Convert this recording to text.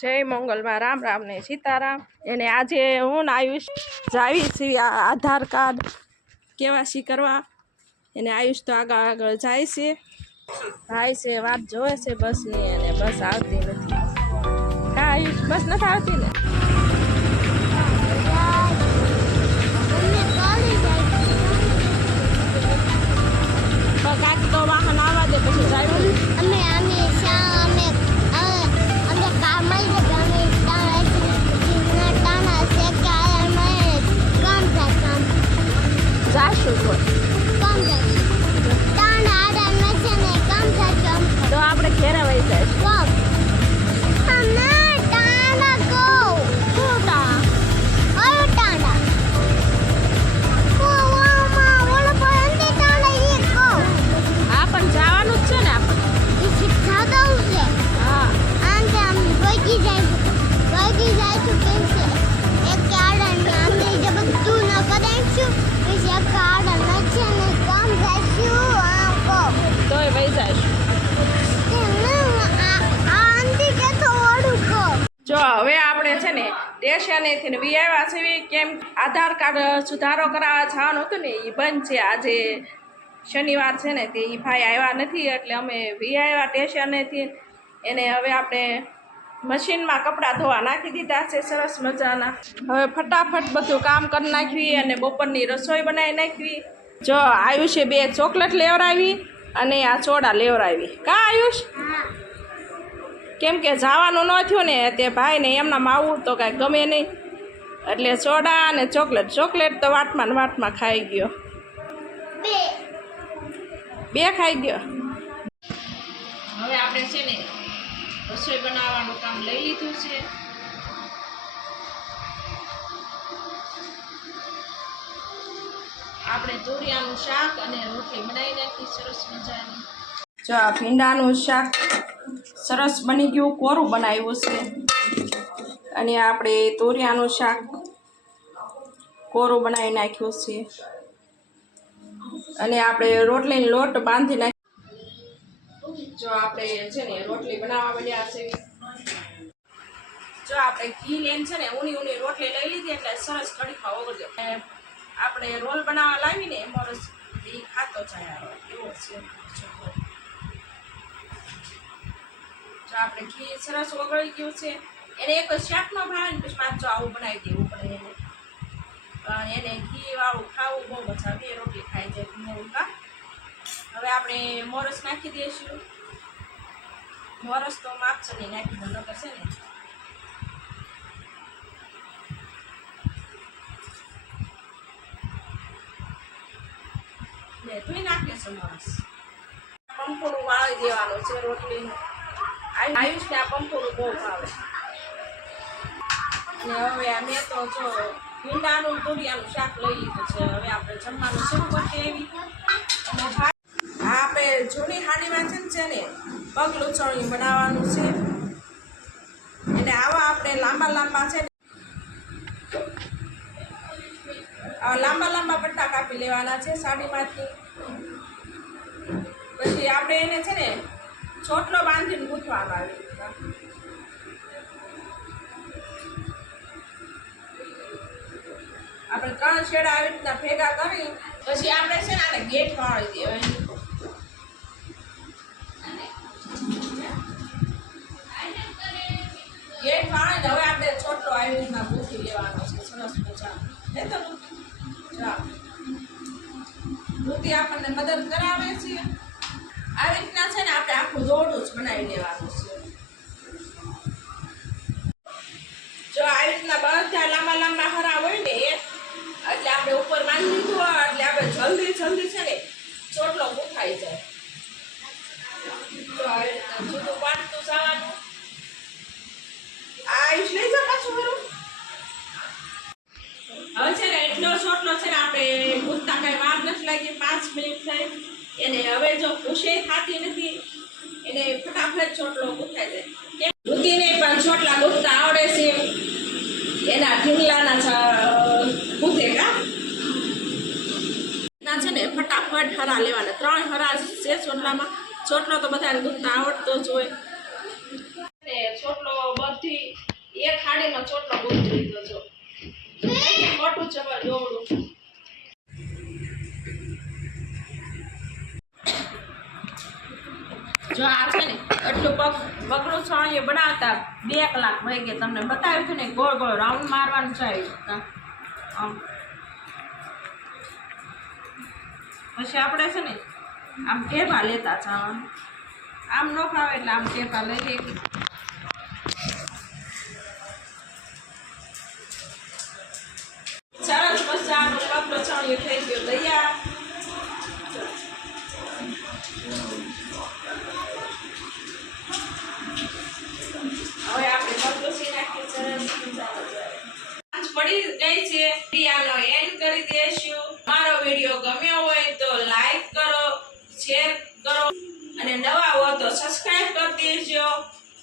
જય મંગલમાં રામ રામ ને સીતારામ. એને આજે હું ને આયુષ જાવી છીએ આધાર કાર્ડ કેવાસી કરવા. એને આયુષ તો આગળ આગળ જાય છે. ભાઈ છે, વાત જોવે છે બસની અને બસ આવતી નથી. હા, આયુષ, બસ નથી આવતી ને? કાંઈક તો વાહન આવવા દે, પછી જાય. જો હવે આપણે છે ને સ્ટેશનેથી વી આવ્યા છીએ કેમ આધાર કાર્ડ સુધારો કરાવવા જવાનું હતું ને એ બંધ છે. આજે શનિવાર છે ને, તે એ ભાઈ આવ્યા નથી, એટલે અમે વી આવ્યા સ્ટેશનેથી એને હવે આપણે મશીનમાં કપડાં ધોવા નાખી દીધા છે, સરસ મજાના. હવે ફટાફટ બધું કામ કરી નાખવી અને બપોરની રસોઈ બનાવી નાખવી. જો આયુષે બે ચોકલેટ લેવડાવી અને આ ચોડા લેવડાવી. કા આયુષ? કેમ કે જવાનું ન થયું ને તે ભાઈને એમના આવું તો કાંઈ ગમે નહીં. એટલે સોડા અને ચોકલેટ. ચોકલેટ તો વાટમાં ને વાટમાં ખાઈ ગયો. બે. બે ખાઈ ગયો. હવે આપણે છે ને રસોઈ બનાવવાનું કામ લઈ લીધું છે. આપણે તુરિયાનું શાક અને રોટલી બનાવી નાખી. સરસ મજાની. જો આ ભીંડાનું શાક. સરસ બની ગયું, કોરું બનાવ્યું છે. અને આપણે તોરિયાનું શાક કોરું બનાવી નાખ્યું છે. અને આપણે રોટલીનો લોટ બાંધી નાખી જો આપણે છે ને રોટલી બનાવવા મળ્યા છે. જો આપણે ઘી લઈને છે ને ઊની ઊની રોટલી લઈ લીધી એટલે સરસ કડીમાં ઓગળજો આપણે રોલ બનાવવા લાવીને એમાં રસ એ ખાતો જાય આવે એવો છે ચોખ્ખો. જો આપણે ઘી સરસ ઓગળી ગયું છે. એને એક શાકનો ભાવે ને પછી જો આવું બનાવી દેવું પડે એને. પણ એને ઘી વાળું ખાવું બહુ મજા એ રોટલી ખાઈ જાય મોરું હવે આપણે મોરસ નાખી દઈશું. મોરસ તો માપસની નાખી દો નકર છે ને. ને તું નાખે છે મોરસ. પંપોળું વાળી દેવાનું છે રોટલીનું. આયુષને આ પંપોળું બહુ ભાવે. ને હવે આ મેં તો જો ભીંડાનું તુરિયાનું શાક લઈ લીધું છે. હવે આપણે જમવાનું શરૂ કરીએ એવી. આપણે જૂની હાંડીમાં છે ને પગ લૂંચણી બનાવવાનું છે. એટલે આવા આપણે લાંબા લાંબા છે લાંબા લાંબા પટ્ટા કાપી લેવાના છે સાડીમાંથી. પછી આપણે એને છે ને ચોટલો બાંધીને ગૂંથવામાં આવી. આપણે ત્રણ છેડા આવી રીતના ભેગા કરી, પછી આપણે છે ને આને ગેટ વાળી દેવાય ગેટ વાળીને હવે આપણે ચોટલો આવી રીતના ગૂંથી લેવાનો છે, સરસ મજા તો ગૂંથી આપણને મદદ કરાવે છે. આવી રીતના છે ને આપણે આખું દોરડું જ બનાવી દેવાનું છે. જો આવી રીતના બધા લાંબા લાંબા એને ફટાફટ ચોટલો ગુથાઈ છે કેમ? પણ ચોટલા ગુથતા આવડે છે. એના ઢીંગલાના કા? ના છે ને ફટાફટ હરા લેવાના. ત્રણ હરા છે ચોટલામાં. ચોટલો તો બધાને ગુથતા આવડતો જ હોય. ને ચોટલો બધી એક હાડીનો ચોટલો ગોતી લીધો છો. મોટું જબર દોવડું જો આ છે ને, એટલું પગ પકડું છાણીએ બનાવતા બે કલાક વહી ગયા તમને બતાવ્યું છે ને ગોળ ગોળ રાઉન્ડ મારવાનું છે આમ. પછી આપણે છે ને, આમ ટેપા લેતા જવાનું. આમ ન ફાવે એટલે આમ ટેપા લઈ લઈએ. સરસ મજાનો કપડો છાણીએ થઈ ગયો, તૈયાર. મળી ગઈ છે. વિડિયાનો એન્ડ કરી દેશું. મારો વીડિયો ગમ્યો હોય તો લાઈક કરો શેર કરો અને નવ